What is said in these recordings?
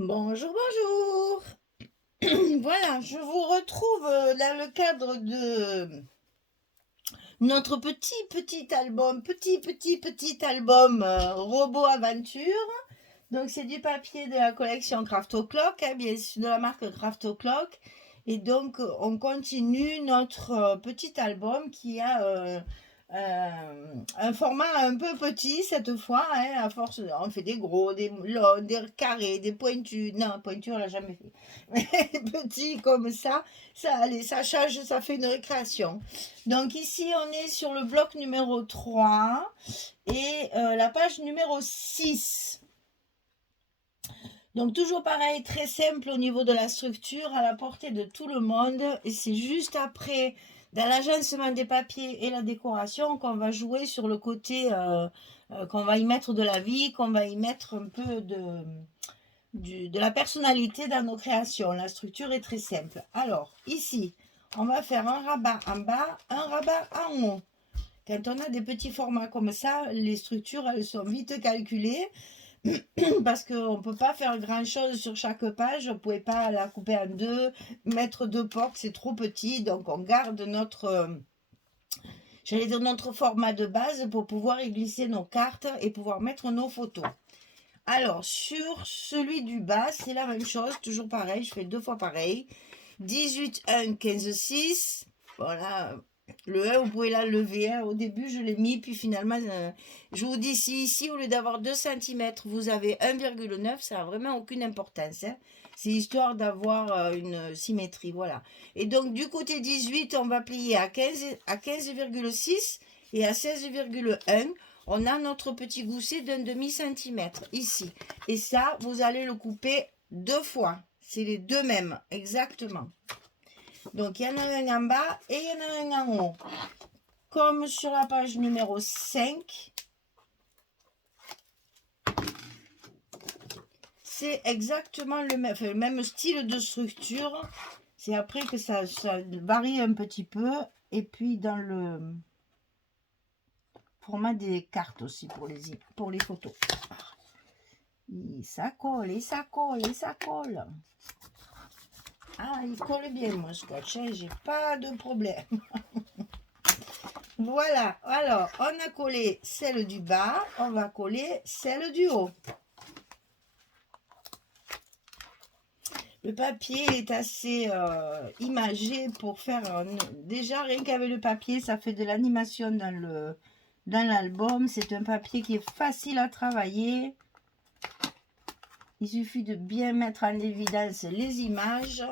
Bonjour, bonjour. Voilà, je vous retrouve dans le cadre de notre petit album Robot Aventure. Donc c'est du papier de la collection Craft O'Clock, hein, bien sûr, de la marque Craft O'Clock. Et donc on continue notre petit album qui a un format un peu petit cette fois, hein, à force, on fait des gros, des longs, des carrés, des pointus. Non, pointus on l'a jamais fait. Mais petit comme ça, allez, ça change, ça fait une récréation. Donc ici on est sur le bloc numéro 3 et la page numéro 6. Donc toujours pareil, très simple au niveau de la structure, à la portée de tout le monde. Et c'est juste après, dans l'agencement des papiers et la décoration, qu'on va jouer sur le côté, qu'on va y mettre de la vie, qu'on va y mettre un peu de la personnalité dans nos créations. La structure est très simple. Alors, ici, on va faire un rabat en bas, un rabat en haut. Quand on a des petits formats comme ça, les structures, elles sont vite calculées. Parce qu'on ne peut pas faire grand chose sur chaque page, on ne pouvait pas la couper en deux, mettre deux portes, c'est trop petit, donc on garde j'allais dire notre format de base pour pouvoir y glisser nos cartes et pouvoir mettre nos photos. Alors, sur celui du bas, c'est la même chose, toujours pareil, je fais deux fois pareil. 18, 1, 15, 6. Voilà, le 1, vous pouvez l'enlever. Hein. Au début, je l'ai mis, puis finalement, je vous dis, si ici, au lieu d'avoir 2 cm, vous avez 1,9, ça n'a vraiment aucune importance. Hein. C'est histoire d'avoir une symétrie, voilà. Et donc, du côté 18, on va plier à 15,6 et à 16,1. On a notre petit gousset d'un demi-centimètre ici. Et ça, vous allez le couper deux fois. C'est les deux mêmes, exactement. Donc, il y en a un en bas et il y en a un en haut. Comme sur la page numéro 5, c'est exactement le même style de structure. C'est après que ça varie un petit peu. Et puis, dans le format des cartes aussi pour les photos. Et ça colle, et ça colle, et ça colle. Ah, il colle bien mon scotch, hein, j'ai pas de problème. Voilà, alors on a collé celle du bas, on va coller celle du haut. Le papier est assez imagé pour faire... déjà, rien qu'avec le papier, ça fait de l'animation dans l'album. C'est un papier qui est facile à travailler. Il suffit de bien mettre en évidence les images.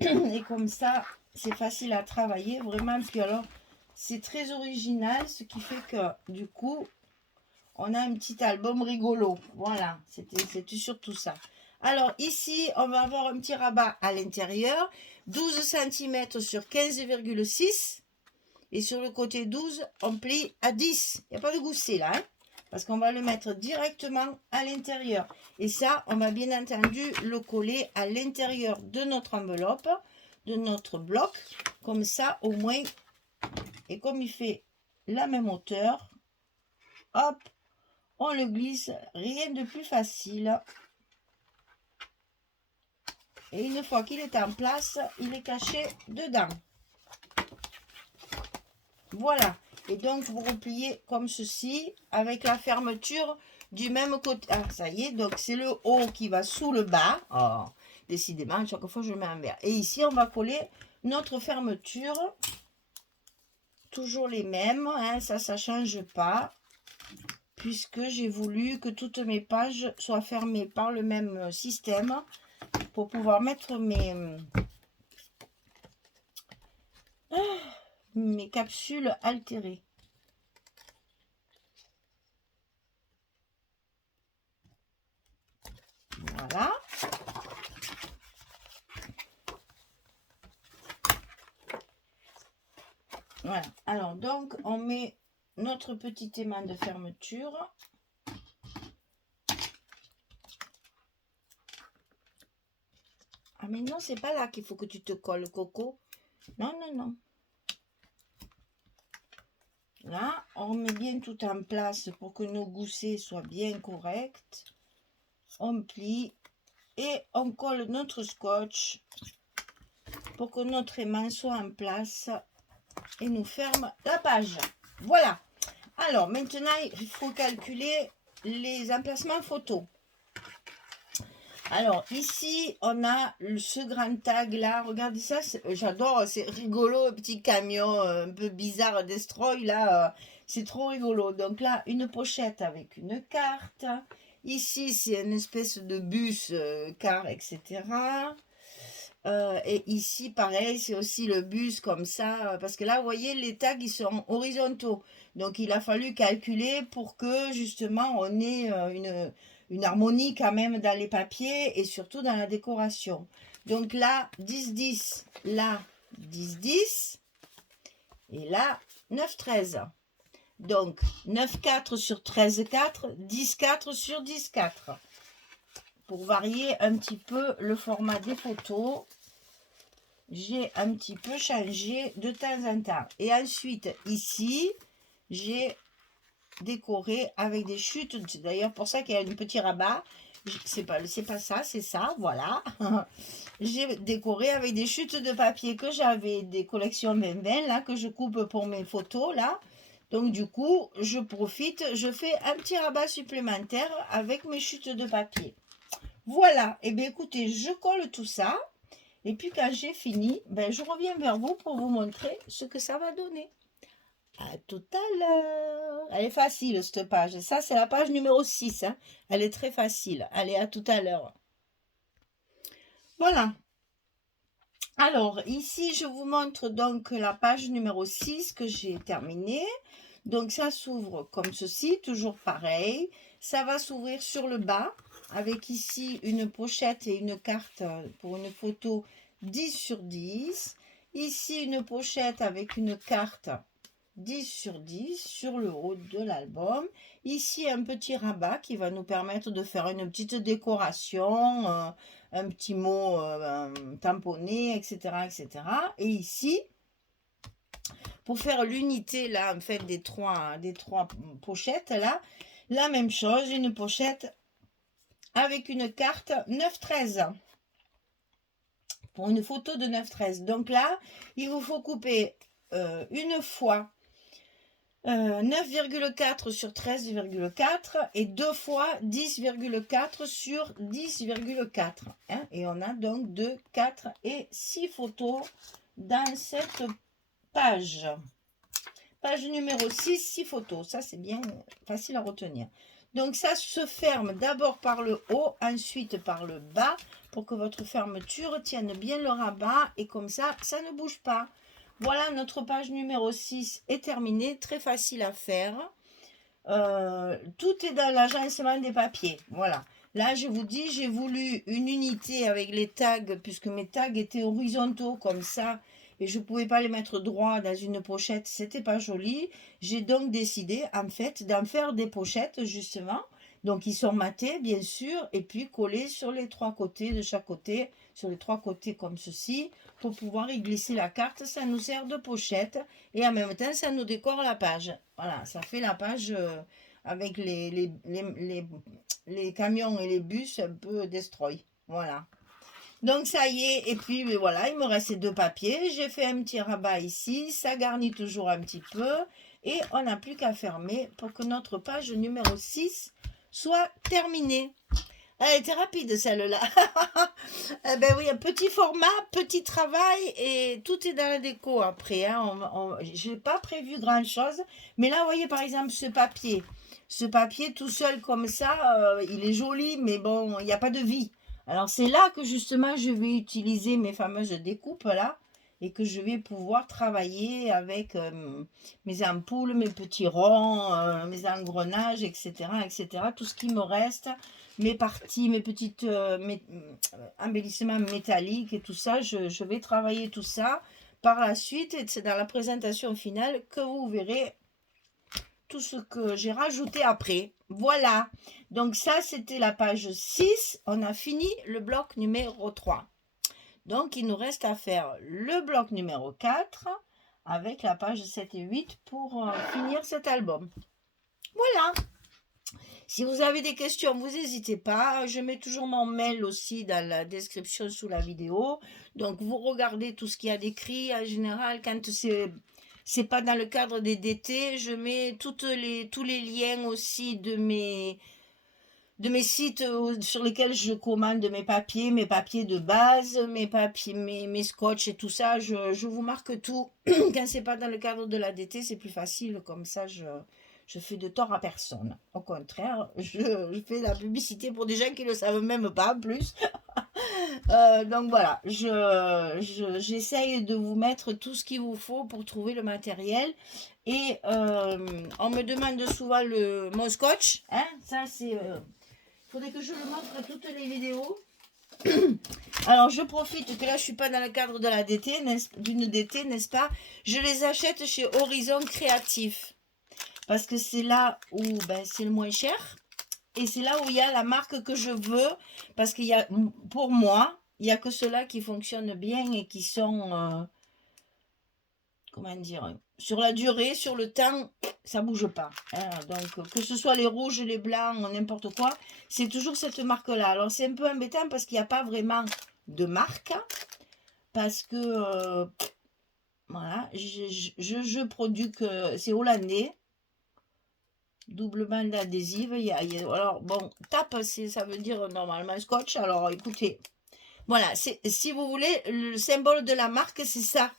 Et comme ça, c'est facile à travailler, vraiment. Puis alors, c'est très original, ce qui fait que, du coup, on a un petit album rigolo. Voilà, c'était surtout ça. Alors, ici, on va avoir un petit rabat à l'intérieur. 12 cm sur 15,6. Et sur le côté 12, on plie à 10. Il n'y a pas de gousset là, hein, parce qu'on va le mettre directement à l'intérieur. Et ça, on va bien entendu le coller à l'intérieur de notre enveloppe, de notre bloc. Comme ça, au moins, et comme il fait la même hauteur, hop, on le glisse. Rien de plus facile. Et une fois qu'il est en place, il est caché dedans. Voilà. Et donc, vous repliez comme ceci, avec la fermeture du même côté. Ah, ça y est, donc c'est le haut qui va sous le bas. Oh, décidément, chaque fois, je mets un verre. Et ici, on va coller notre fermeture. Toujours les mêmes, hein, ça ne change pas. Puisque j'ai voulu que toutes mes pages soient fermées par le même système. Pour pouvoir mettre mes capsules altérées. Voilà. Voilà. Alors, donc, on met notre petit aimant de fermeture. Ah, mais non, c'est pas là qu'il faut que tu te colles, Coco. Non, non, non. Là, on met bien tout en place pour que nos goussets soient bien corrects. On plie et on colle notre scotch pour que notre aimant soit en place et nous ferme la page. Voilà. Alors maintenant, il faut calculer les emplacements photos. Alors ici, on a ce grand tag là. Regardez ça, j'adore, c'est rigolo, un petit camion un peu bizarre Destroy là. C'est trop rigolo. Donc là, une pochette avec une carte. Ici, c'est une espèce de bus, car, etc. Et ici, pareil, c'est aussi le bus comme ça. Parce que là, vous voyez, les tags, ils sont horizontaux. Donc, il a fallu calculer pour que, justement, on ait une harmonie quand même dans les papiers et surtout dans la décoration. Donc là, 10-10, là, 10-10. Et là, 9-13. Donc, 9-4 sur 13-4, 10-4 sur 10-4. Pour varier un petit peu le format des photos, j'ai un petit peu changé de temps en temps. Et ensuite, ici, j'ai décoré avec des chutes. C'est d'ailleurs pour ça qu'il y a un petit rabat. C'est pas ça, c'est ça, voilà. J'ai décoré avec des chutes de papier que j'avais, des collections 2020, là, que je coupe pour mes photos, là. Donc, du coup, je profite, je fais un petit rabat supplémentaire avec mes chutes de papier. Voilà, et bien écoutez, je colle tout ça. Et puis quand j'ai fini, ben, je reviens vers vous pour vous montrer ce que ça va donner. À tout à l'heure. Elle est facile cette page. Ça, c'est la page numéro 6. Hein. Elle est très facile. Allez, à tout à l'heure. Voilà. Alors, ici, je vous montre donc la page numéro 6 que j'ai terminée. Donc, ça s'ouvre comme ceci, toujours pareil. Ça va s'ouvrir sur le bas, avec ici une pochette et une carte pour une photo 10 sur 10. Ici, une pochette avec une carte 10 sur 10 sur le haut de l'album. Ici, un petit rabat qui va nous permettre de faire une petite décoration, un petit mot tamponné, etc., etc. Et ici, pour faire l'unité là, en fait, des trois pochettes là, la même chose, une pochette avec une carte 9-13 pour une photo de 9-13. Donc là, il vous faut couper une fois 9,4 sur 13,4 et deux fois 10,4 sur 10,4. Hein, et on a donc 2, 4 et 6 photos dans cette page. Page numéro 6, 6 photos. Ça, c'est bien facile à retenir. Donc, ça se ferme d'abord par le haut, ensuite par le bas, pour que votre fermeture tienne bien le rabat. Et comme ça, ça ne bouge pas. Voilà, notre page numéro 6 est terminée. Très facile à faire. Tout est dans l'agencement des papiers. Voilà. Là, je vous dis, j'ai voulu une unité avec les tags, puisque mes tags étaient horizontaux comme ça. Et je ne pouvais pas les mettre droit dans une pochette, c'était pas joli. J'ai donc décidé, en fait, d'en faire des pochettes, justement. Donc, ils sont matés, bien sûr, et puis collés sur les trois côtés, de chaque côté, sur les trois côtés comme ceci, pour pouvoir y glisser la carte. Ça nous sert de pochette, et en même temps, ça nous décore la page. Voilà, ça fait la page avec les camions et les bus un peu destroy. Voilà. Donc ça y est, et puis voilà, il me reste ces deux papiers. J'ai fait un petit rabat ici, ça garnit toujours un petit peu. Et on n'a plus qu'à fermer pour que notre page numéro 6 soit terminée. Elle était rapide celle-là. Eh ben oui, un petit format, petit travail et tout est dans la déco après. Hein. Je n'ai pas prévu grand-chose. Mais là, vous voyez par exemple ce papier. Ce papier tout seul comme ça, il est joli, mais bon, il n'y a pas de vie. Alors c'est là que justement je vais utiliser mes fameuses découpes là et que je vais pouvoir travailler avec mes ampoules, mes petits ronds, mes engrenages, etc., etc. Tout ce qui me reste, mes parties, mes petites embellissements métalliques et tout ça, je vais travailler tout ça par la suite et c'est dans la présentation finale que vous verrez tout ce que j'ai rajouté après. Voilà. Donc ça, c'était la page 6. On a fini le bloc numéro 3. Donc, il nous reste à faire le bloc numéro 4 avec la page 7 et 8 pour finir cet album. Voilà. Si vous avez des questions, vous n'hésitez pas. Je mets toujours mon mail aussi dans la description sous la vidéo. Donc, vous regardez tout ce qu'il y a d'écrit. En général, quand c'est pas dans le cadre des DT, je mets tous les liens aussi de mes sites sur lesquels je commande mes papiers de base, mes papiers, mes scotch et tout ça. Je vous marque tout. Quand c'est pas dans le cadre de la DT, c'est plus facile. Comme ça, je fais de tort à personne. Au contraire, je fais la publicité pour des gens qui ne le savent même pas en plus. Donc voilà, j'essaye de vous mettre tout ce qu'il vous faut pour trouver le matériel. Et on me demande souvent mon scotch. Hein, ça, c'est... faudrait que je le montre à toutes les vidéos. Alors, je profite que là, je suis pas dans le cadre de la DT, d'une DT, n'est-ce pas? Je les achète chez Horizon Créatif. Parce que c'est là où c'est le moins cher. Et c'est là où il y a la marque que je veux. Parce qu'il y a, pour moi, il n'y a que ceux-là qui fonctionnent bien et qui sont, comment dire, sur la durée, sur le temps, ça bouge pas. Hein. Donc, que ce soit les rouges, les blancs, n'importe quoi, c'est toujours cette marque-là. Alors, c'est un peu embêtant parce qu'il n'y a pas vraiment de marque. Parce que, voilà, je produis que c'est hollandais. Double bande adhésive. Alors, bon, tape, ça veut dire normalement scotch. Alors, écoutez, voilà, si vous voulez, le symbole de la marque, c'est ça.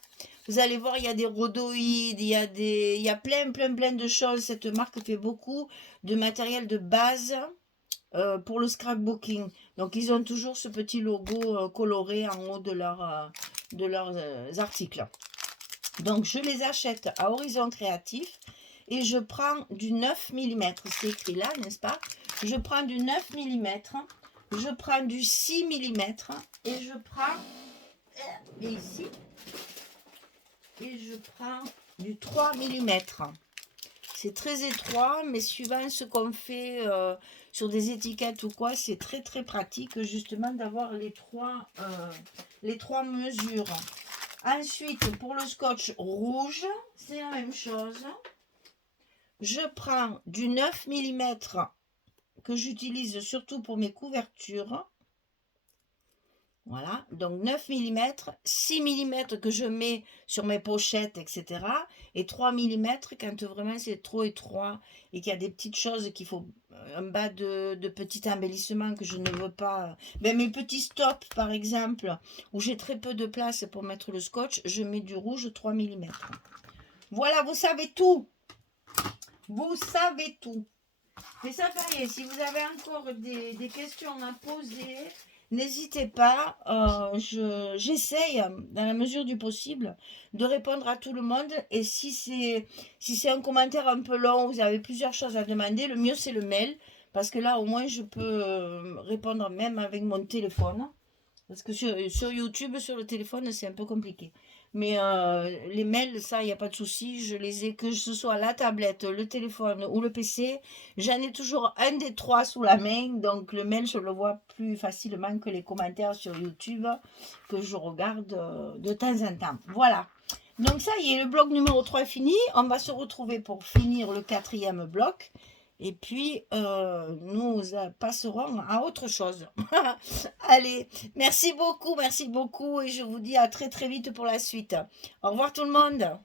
Vous allez voir, il y a des rhodoïdes, il y a plein de choses. Cette marque fait beaucoup de matériel de base pour le scrapbooking. Donc, ils ont toujours ce petit logo coloré en haut de leurs articles. Donc, je les achète à Horizon Créatif. Et je prends du 9 mm, c'est écrit là, n'est-ce pas? Je prends du 9 mm, je prends du 6 mm, et je prends, ici, et je prends du 3 mm. C'est très étroit, mais suivant ce qu'on fait sur des étiquettes ou quoi, c'est très pratique justement d'avoir les trois mesures. Ensuite, pour le scotch rouge, c'est la même chose. Je prends du 9 mm que j'utilise surtout pour mes couvertures. Voilà, donc 9 mm, 6 mm que je mets sur mes pochettes, etc. Et 3 mm quand vraiment c'est trop étroit et qu'il y a des petites choses qu'il faut, un bas de petits embellissements que je ne veux pas. Mes petits stops, par exemple, où j'ai très peu de place pour mettre le scotch, je mets du rouge 3 mm. Voilà, vous savez tout. Vous savez tout. Mais ça pareil, si vous avez encore des questions à poser, n'hésitez pas. J'essaye, dans la mesure du possible, de répondre à tout le monde. Et si c'est un commentaire un peu long, vous avez plusieurs choses à demander, le mieux c'est le mail. Parce que là, au moins, je peux répondre même avec mon téléphone. Parce que sur YouTube, sur le téléphone, c'est un peu compliqué. Mais les mails, ça, il n'y a pas de souci. Je les ai, que ce soit la tablette, le téléphone ou le PC. J'en ai toujours un des trois sous la main. Donc le mail, je le vois plus facilement que les commentaires sur YouTube que je regarde de temps en temps. Voilà. Donc ça y est, le bloc numéro 3 est fini. On va se retrouver pour finir le 4e bloc. Et puis, nous passerons à autre chose. Allez, merci beaucoup et je vous dis à très vite pour la suite. Au revoir tout le monde.